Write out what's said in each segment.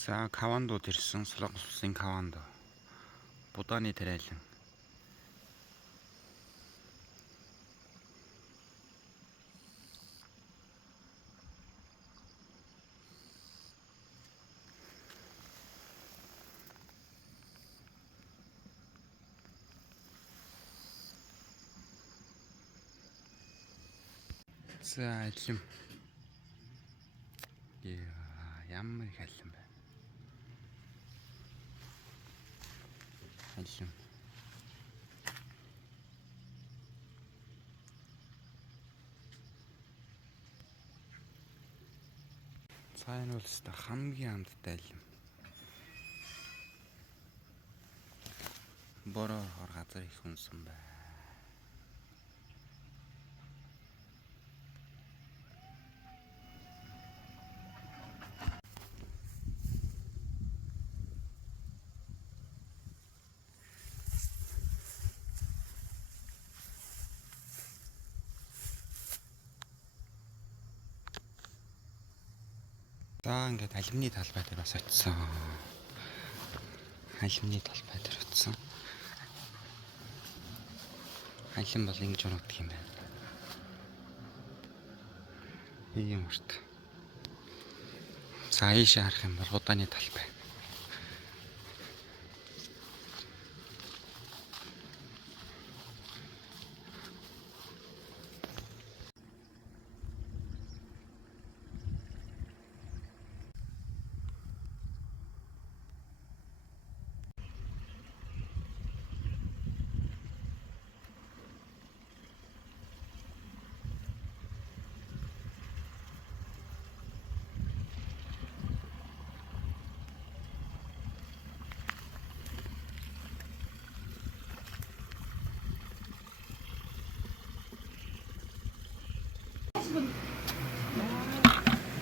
За кавандууд ирсэн, Солонгос улсын каванд. Будааны тариалан. За алим. Ямар их алим байна. Алим. За энэ бол өстой хамгийн амттай алим. Бороо хор газар их хүнсэн байна. За ингээд алимны талбай дээр бас очсон. Алимны талбай дээр очсон. Алим бол ингэж унагдаг юм байна. Ийм урт. За ийшээ харах юм бол удааны талбай.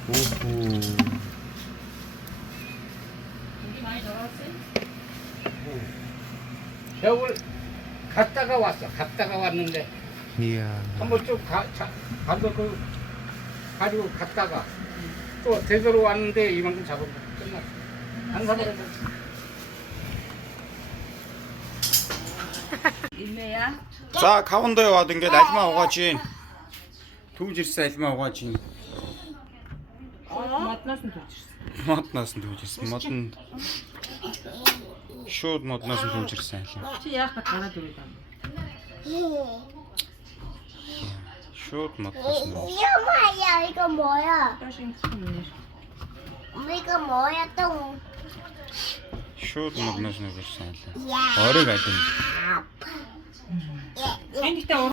오호. 고기 많이 넣었어요? 겨울 갔다가 왔어. 갔다가 왔는데 이야. 한번 좀 가서 그 가지고 갔다가 또 되돌아 왔는데 이만큼 잡으면 끝났어. 한 사람은 일매야? За кавандаа яваад ингээд алимаа угааж гин. Түүж ирсэн алимаа угааж гин. Модноос нь төрж ирсэн. Модноос нь түүж ирсэн. Моднд шууд модноос нь түүж ирсэн алим. Чи яах вэ гараад ирээд байна? Шууд модноос нь. 이거 뭐야? 이거 뭐야? Яшин юм. 이거 뭐야 또? Шууд модноос нь ирсэн алим. 야. Ориг алим. Энд ихтэй